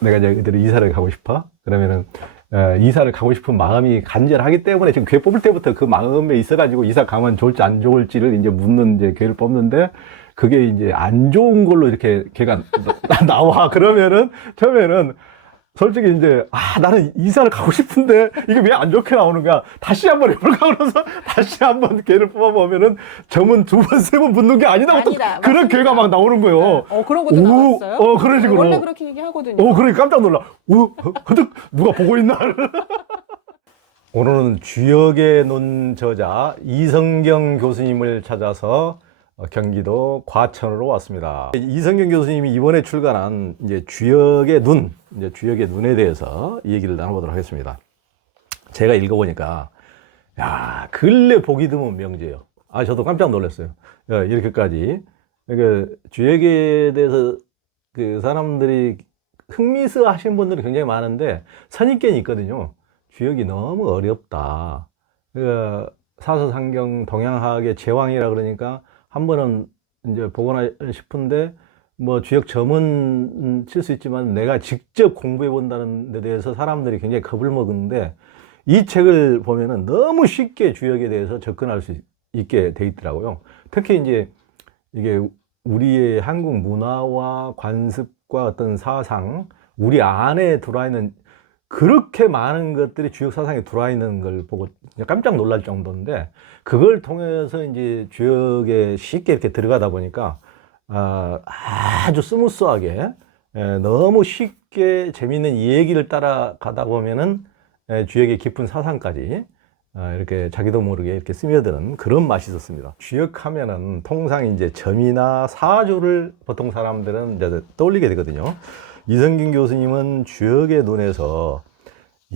내가 이제 그대로 이사를 가고 싶어. 그러면은 이사를 가고 싶은 마음이 간절하기 때문에 지금 괴 뽑을 때부터 그 마음에 있어가지고 이사 가면 좋을지 안 좋을지를 이제 묻는 이제 괴를 뽑는데 그게 이제 안 좋은 걸로 이렇게 걔가 나와. 그러면은 처음에는 솔직히 이제 나는 이사를 가고 싶은데 이게 왜 안 좋게 나오는 거야? 다시 한번 해볼까 그래서 다시 한번 걔를 뽑아보면은 점은 두 번, 세 번 붙는 게 아니다. 아니다. 그런 맞습니다. 걔가 막 나오는 거예요. 그런 것도 나왔어요? 그런 식으로. 원래 그렇게 얘기하거든요. 그러니까 깜짝 놀라. 허득 누가 보고 있나? 오늘은 주역의 눈 저자 이성경 교수님을 찾아서 경기도 과천으로 왔습니다. 이성경 교수님이 이번에 출간한 이제 주역의 눈, 이제 주역의 눈에 대해서 얘기를 나눠보도록 하겠습니다. 제가 읽어보니까, 야, 근래 보기 드문 명제예요. 저도 깜짝 놀랐어요. 야, 이렇게까지. 그러니까 주역에 대해서 그 사람들이 흥미있어 하시는 분들이 굉장히 많은데 선입견이 있거든요. 주역이 너무 어렵다. 그러니까 사서상경 동양학의 제왕이라 그러니까 한 번은 이제 보거나 싶은데 뭐 주역 점은 칠 수 있지만 내가 직접 공부해 본다는 데 대해서 사람들이 굉장히 겁을 먹는데 이 책을 보면은 너무 쉽게 주역에 대해서 접근할 수 있게 돼 있더라고요. 특히 이제 이게 우리의 한국 문화와 관습과 어떤 사상, 우리 안에 들어와 있는 그렇게 많은 것들이 주역 사상에 들어와 있는 걸 보고 깜짝 놀랄 정도인데 그걸 통해서 이제 주역에 쉽게 이렇게 들어가다 보니까 아주 스무스하게 너무 쉽게 재밌는 이 얘기를 따라가다 보면은 주역의 깊은 사상까지 이렇게 자기도 모르게 이렇게 스며드는 그런 맛이 있었습니다. 주역하면은 통상 이제 점이나 사주를 보통 사람들은 이제 떠올리게 되거든요. 이성균 교수님은 주역의 눈에서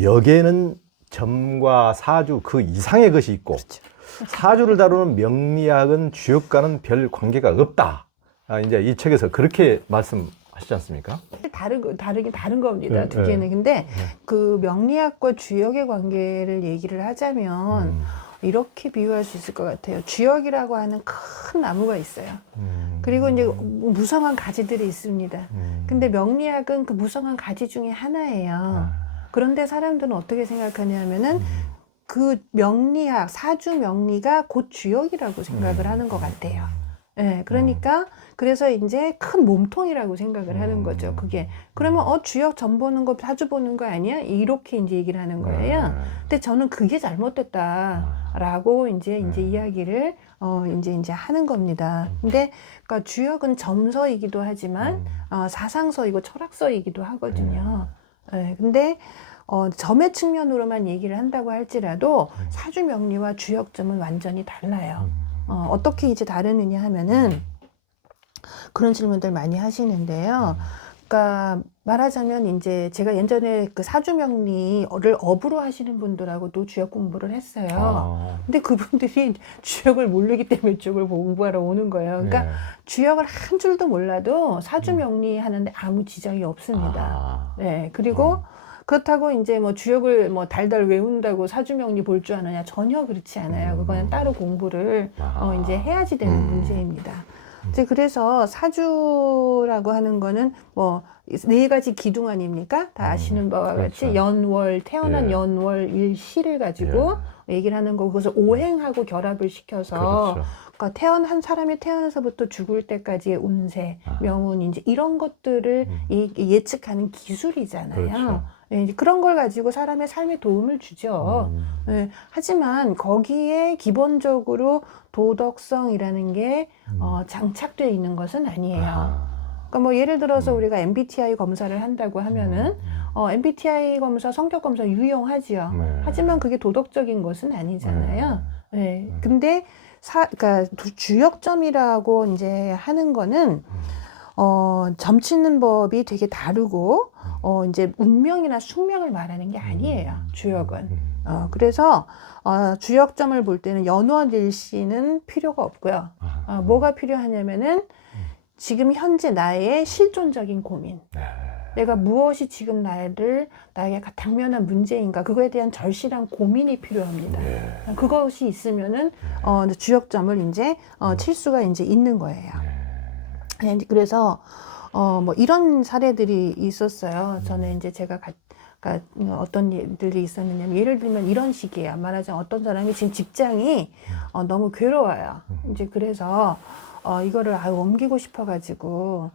역에는 점과 사주 그 이상의 것이 있고 그렇죠. 사주를 다루는 명리학은 주역과는 별 관계가 없다. 이제 이 책에서 그렇게 말씀하시지 않습니까? 다른 겁니다. 두 개는. 근데 그 명리학과 주역의 관계를 얘기를 하자면 이렇게 비유할 수 있을 것 같아요. 주역이라고 하는 큰 나무가 있어요. 그리고 이제 무성한 가지들이 있습니다. 근데 명리학은 그 무성한 가지 중에 하나예요. 그런데 사람들은 어떻게 생각하냐면은 그 명리학, 사주 명리가 곧 주역이라고 생각을 하는 것 같아요. 네, 그러니까 그래서 이제 큰 몸통이라고 생각을 하는 거죠. 그게 그러면 주역 점 보는 거 사주 보는 거 아니야? 이렇게 이제 얘기를 하는 거예요. 근데 저는 그게 잘못됐다라고 이제 이야기를 이제 하는 겁니다. 근데 그러니까 주역은 점서이기도 하지만 사상서이고 철학서이기도 하거든요. 네, 근데 점의 측면으로만 얘기를 한다고 할지라도 사주 명리와 주역점은 완전히 달라요. 어떻게 이제 다르느냐 하면은 그런 질문들 많이 하시는데요. 그러니까 말하자면 이제 제가 예전에 그 사주명리를 업으로 하시는 분들하고도 주역 공부를 했어요. 근데 그분들이 주역을 모르기 때문에 이쪽을 공부하러 오는 거예요. 그러니까 주역을 한 줄도 몰라도 사주명리 하는데 아무 지장이 없습니다. 네. 그리고 그렇다고 이제 뭐 주역을 뭐 달달 외운다고 사주명리 볼 줄 아느냐? 전혀 그렇지 않아요. 그거는 따로 공부를 이제 해야지 되는 문제입니다. 이제 그래서 사주라고 하는 거는 뭐 네 가지 기둥 아닙니까? 다 아시는 바와 같이 그렇죠. 연월, 태어난 연월 일시를 가지고 얘기를 하는 거고 그것을 오행하고 결합을 시켜서 그렇죠. 그러니까 한 사람이 태어나서부터 죽을 때까지의 운세, 명운 이제 이런 것들을 예측하는 기술이잖아요. 그렇죠. 이제 그런 걸 가지고 사람의 삶에 도움을 주죠. 하지만 거기에 기본적으로 도덕성이라는 게 장착되어 있는 것은 아니에요. 그러니까 뭐 예를 들어서 우리가 MBTI 검사를 한다고 하면은 MBTI 검사, 성격 검사 유용하지요. 하지만 그게 도덕적인 것은 아니잖아요. 네. 근데 그러니까 주역점이라고 이제 하는 거는 점 치는 법이 되게 다르고 이제 운명이나 숙명을 말하는 게 아니에요. 주역은. 그래서 주역점을 볼 때는 연월일시는 필요가 없고요. 뭐가 필요하냐면은 지금 현재 나의 실존적인 고민. 내가 무엇이 지금 나에게 당면한 문제인가 그거에 대한 절실한 고민이 필요합니다. 그것이 있으면은 주역점을 이제 칠 수가 이제 있는 거예요. 그래서 뭐 이런 사례들이 있었어요. 전에 이제 제가 그러니까 어떤 일들이 있었느냐면 예를 들면 이런 식이에요. 말하자면 어떤 사람이 지금 직장이 너무 괴로워요. 이제 그래서 이거를 옮기고 싶어가지고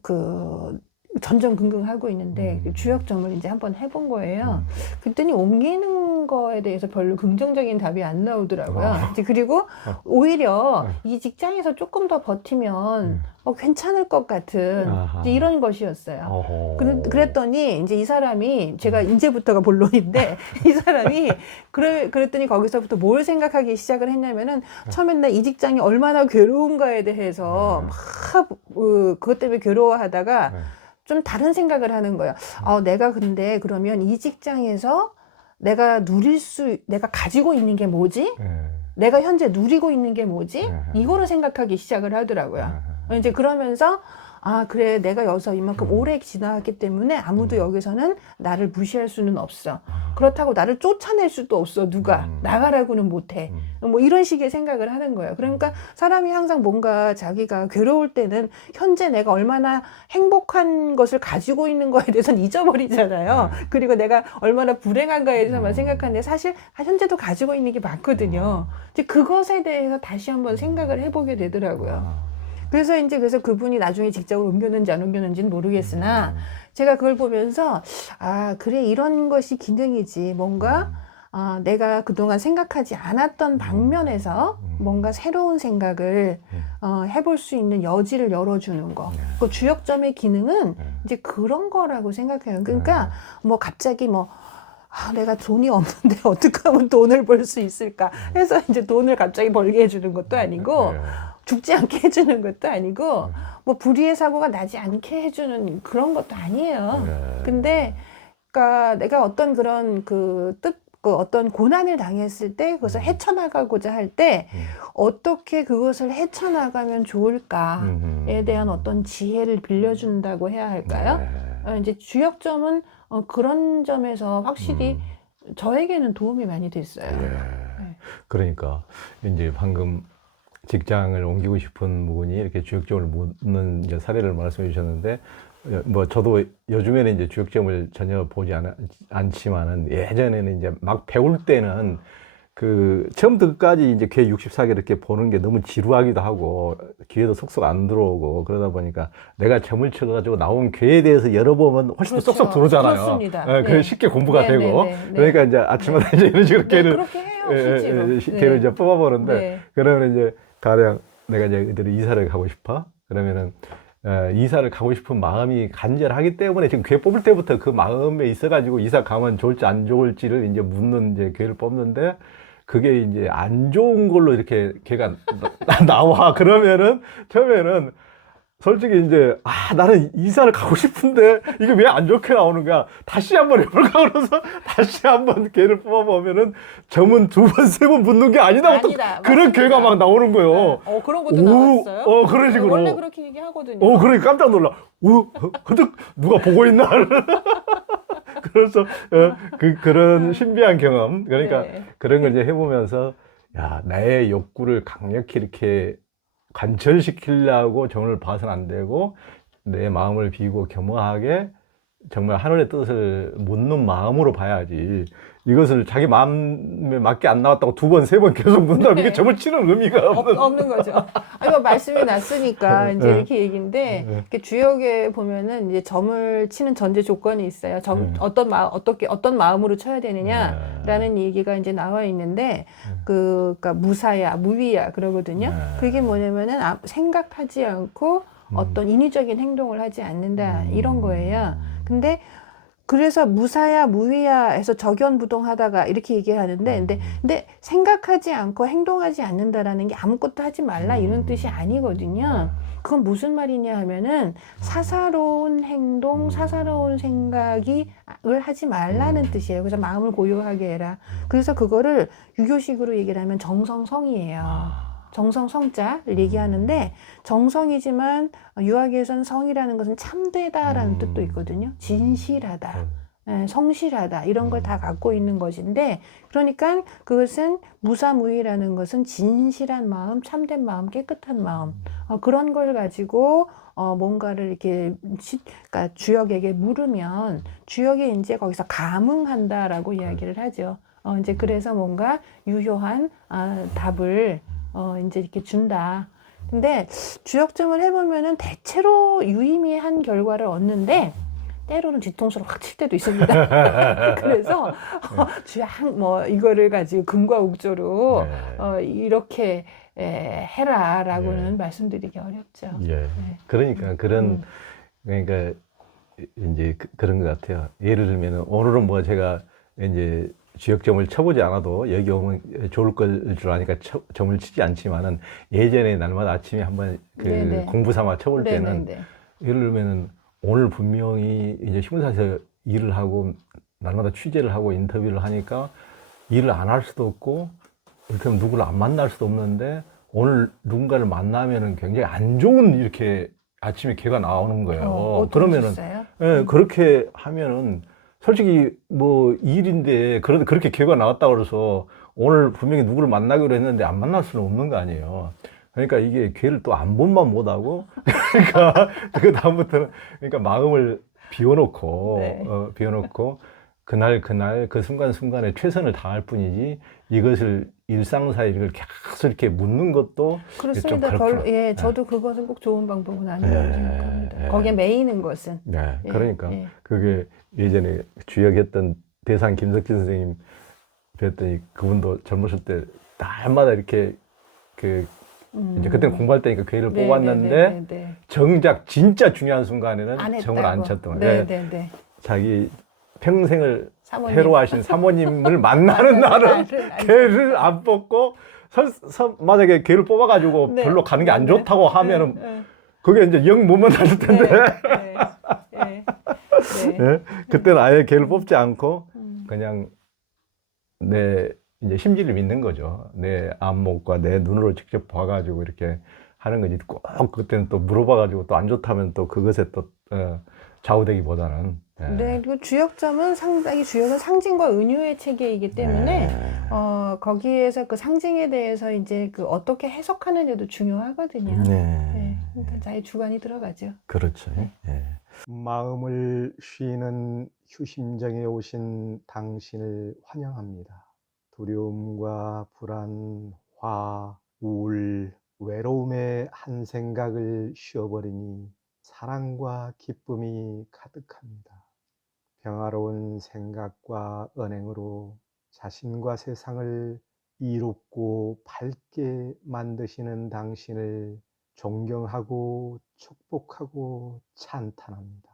그 전전긍긍하고 있는데 주역점을 이제 한번 해본 거예요. 그랬더니 옮기는 거에 대해서 별로 긍정적인 답이 안 나오더라고요. 이제 그리고 오히려 이 직장에서 조금 더 버티면 괜찮을 것 같은 이제 이런 것이었어요. 그랬더니 이제 이 사람이 제가 이제부터가 본론인데 이 사람이 그랬더니 거기서부터 뭘 생각하기 시작을 했냐면은 처음엔 나 이 직장이 얼마나 괴로운가에 대해서 막 그것 때문에 괴로워하다가 좀 다른 생각을 하는 거예요. 내가 근데 그러면 이 직장에서 내가 가지고 있는 게 뭐지? 내가 현재 누리고 있는 게 뭐지? 이거를 생각하기 시작을 하더라고요. 이제 그러면서 그래, 내가 여기서 이만큼 오래 지나왔기 때문에 아무도 여기서는 나를 무시할 수는 없어. 그렇다고 나를 쫓아낼 수도 없어, 누가. 나가라고는 못해. 뭐 이런 식의 생각을 하는 거예요. 그러니까 사람이 항상 뭔가 자기가 괴로울 때는 현재 내가 얼마나 행복한 것을 가지고 있는 거에 대해서는 잊어버리잖아요. 그리고 내가 얼마나 불행한가에 대해서만 생각하는데 사실 현재도 가지고 있는 게 많거든요. 이제 그것에 대해서 다시 한번 생각을 해보게 되더라고요. 그래서 그분이 나중에 직장을 옮겼는지 안 옮겼는지는 모르겠으나 제가 그걸 보면서 그래, 이런 것이 기능이지. 뭔가 내가 그동안 생각하지 않았던 방면에서 뭔가 새로운 생각을 해볼 수 있는 여지를 열어주는 거. 그 주역점의 기능은 이제 그런 거라고 생각해요. 그러니까 뭐 갑자기 내가 돈이 없는데 어떻게 하면 돈을 벌 수 있을까 해서 이제 돈을 갑자기 벌게 해주는 것도 아니고 죽지 않게 해주는 것도 아니고 뭐 불의의 사고가 나지 않게 해주는 그런 것도 아니에요. 근데 그러니까 내가 어떤 그런 어떤 고난을 당했을 때 그것을 헤쳐나가고자 할 때 어떻게 그것을 헤쳐나가면 좋을까에 대한 어떤 지혜를 빌려준다고 해야 할까요? 이제 주역점은 그런 점에서 확실히 저에게는 도움이 많이 됐어요. 네. 그러니까 이제 방금 직장을 옮기고 싶은 분이 이렇게 주역점을 묻는 이제 사례를 말씀해 주셨는데, 뭐 저도 요즘에는 이제 주역점을 전혀 보지 않지만은 예전에는 이제 막 배울 때는 처음부터 끝까지 이제 궤 64개 이렇게 보는 게 너무 지루하기도 하고 귀에도 속속 안 들어오고 그러다 보니까 내가 점을 쳐가지고 나온 궤에 대해서 열어보면 훨씬 더 쏙쏙 들어오잖아요. 그렇습니다. 그래서 쉽게 공부가 되고. 그러니까 이제 아침마다 이제 이런 식으로 궤를 그렇게 해요, 실제로. 궤를 이제 뽑아보는데 그러면 이제 가령 내가 이제 이대로 이사를 가고 싶어. 그러면은 이사를 가고 싶은 마음이 간절하기 때문에 지금 궤 뽑을 때부터 그 마음에 있어가지고 이사 가면 좋을지 안 좋을지를 이제 묻는 이제 궤를 뽑는데, 그게 이제 안 좋은 걸로 이렇게 걔가 나와. 그러면은 처음에는 솔직히 이제 나는 이사를 가고 싶은데 이게 왜 안 좋게 나오는 거야? 다시 한번 해볼까? 그래서 다시 한번 걔를 뽑아보면은 점은 2번, 3번 붙는 게 아니다. 그런 걔가 막 나오는 거예요. 그런 것도 나왔어요? 그런 식으로. 원래 그렇게 얘기하거든요. 그러니까 깜짝 놀라. 근데 누가 보고 있나? 그래서 그런 신비한 경험, 그러니까 그런 걸 이제 해보면서 나의 욕구를 강력히 이렇게 관철시키려고 점을 봐서는 안 되고 내 마음을 비우고 겸허하게 정말 하늘의 뜻을 묻는 마음으로 봐야지, 이것을 자기 마음에 맞게 안 나왔다고 2번, 3번 계속 묻는다면 이게 점을 치는 의미가 없는 거죠. 뭐 말씀이 났으니까 이제 이렇게 얘기인데, 이렇게 주역에 보면은 이제 점을 치는 전제 조건이 있어요. 어떤 마음으로 쳐야 되느냐라는 얘기가 이제 나와 있는데, 그러니까 무사야, 무위야 그러거든요. 그게 뭐냐면은 생각하지 않고 어떤 인위적인 행동을 하지 않는다, 이런 거예요. 근데 그래서 무사야 무위야 해서 적연부동하다가 이렇게 얘기하는데, 근데 생각하지 않고 행동하지 않는다라는 게 아무것도 하지 말라 이런 뜻이 아니거든요. 그건 무슨 말이냐 하면은 사사로운 행동, 사사로운 생각을 하지 말라는 뜻이에요. 그래서 마음을 고요하게 해라. 그래서 그거를 유교식으로 얘기를 하면 정성성이에요. 정성성자를 얘기하는데, 정성이지만 유학에서는 성이라는 것은 참되다라는 뜻도 있거든요. 진실하다. 성실하다 이런 걸 다 갖고 있는 것인데 그러니까 그것은 무사무위라는 것은 진실한 마음, 참된 마음, 깨끗한 마음 그런 걸 가지고 뭔가를 이렇게 그러니까 주역에게 물으면 주역이 이제 거기서 감응한다라고 이야기를 하죠. 이제 그래서 뭔가 유효한 답을 이제 이렇게 준다. 근데 주역점을 해보면은 대체로 유의미한 결과를 얻는데 때로는 뒤통수를 확 칠 때도 있습니다. 그래서 주양 뭐 이거를 가지고 금과 욱조로 이렇게 해라라고는 말씀드리기 어렵죠. 예. 네. 그러니까 그러니까 이제 그런 것 같아요. 예를 들면은 오늘은 뭐 제가 이제 주역점을 쳐보지 않아도 여기 오면 좋을 걸 줄 아니까 점을 치지 않지만은 예전에 날마다 아침에 한번 그 네네. 공부 삼아 쳐볼 때는 네네네. 예를 들면은 오늘 분명히 이제 신문사에서 일을 하고 날마다 취재를 하고 인터뷰를 하니까 일을 안 할 수도 없고 이를테면 누구를 안 만날 수도 없는데 오늘 누군가를 만나면은 굉장히 안 좋은 이렇게 아침에 걔가 나오는 거예요. 그러면은 예, 그렇게 하면은 솔직히 뭐 일인데 그렇게 걔가 나왔다고 그래서 오늘 분명히 누구를 만나기로 했는데 안 만날 수는 없는 거 아니에요. 그러니까 이게 걔를 또 안 본만 못하고 그러니까 그 다음부터는 그러니까 마음을 비워놓고 네. 비워놓고 그날 그 순간순간에 최선을 다할 뿐이지 이것을 일상사에 이걸 계속 이렇게 묻는 것도 좀 그렇습니다. 그렇구나. 예, 저도 그것은 꼭 좋은 방법은 아니라고 생각합니다. 거기에 매이는 것은. 네, 예, 그러니까 예. 그게 예전에 주역했던 대상 김석진 선생님 뵀더니 그분도 젊었을 때 날마다 이렇게 그 이제 그때는 공부할 때니까 괴를 네, 뽑았는데 네. 정작 진짜 중요한 순간에는 안 정을 안 했다고. 쳤던 네, 거예요. 네. 자기 평생을 사모님. 해로하신 사모님을 만나는 날은 걔를 안 뽑고 만약에 걔를 뽑아가지고 네. 별로 가는 게 안 네, 좋다고 네, 하면은 네. 그게 이제 영 못 만났을 텐데 네. 예? 그때는 아예 걔를 뽑지 않고 그냥 내 이제 심지를 믿는 거죠. 내 안목과 내 눈으로 직접 봐가지고 이렇게 하는 거지. 꼭 그때는 또 물어봐가지고 또 안 좋다면 또 그것에 또 좌우되기보다는. 예. 네, 그리고 주역점은 상당히 주역은 상징과 은유의 체계이기 때문에 거기에서 그 상징에 대해서 이제 그 어떻게 해석하느냐도 중요하거든요. 네, 그러니까 자기 주관이 들어가죠. 그렇죠. 예. 마음을 쉬는 휴심정에 오신 당신을 환영합니다. 두려움과 불안, 화, 우울, 외로움의 한 생각을 쉬어버리니 사랑과 기쁨이 가득합니다. 평화로운 생각과 언행으로 자신과 세상을 이롭고 밝게 만드시는 당신을 존경하고 축복하고 찬탄합니다.